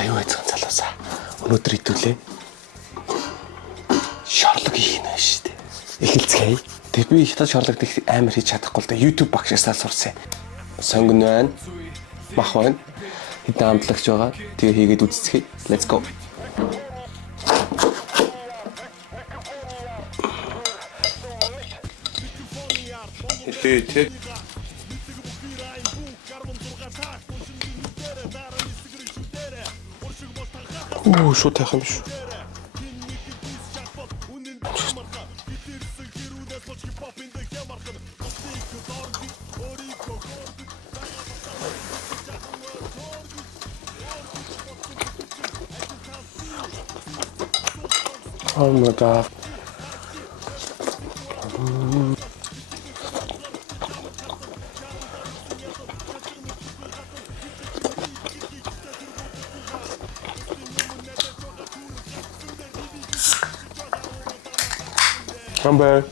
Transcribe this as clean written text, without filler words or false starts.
За юу яцхан залуусаа. Өнөөдөр хэдүүлээ. Шорлог хийх нэ шүү дээ. Эхэлцгээе. Тэг би хятад шорлогд их амар хийж чадахгүй л да. YouTube багшаасаа сурсан. Сонгон байна. Мах байна. Хэдэн амтлагч байгаа. Тэгээ хийгээд үзцгээе. Let's go. Тэг. Шууд тайх юм шүү. Oh my god. Come back.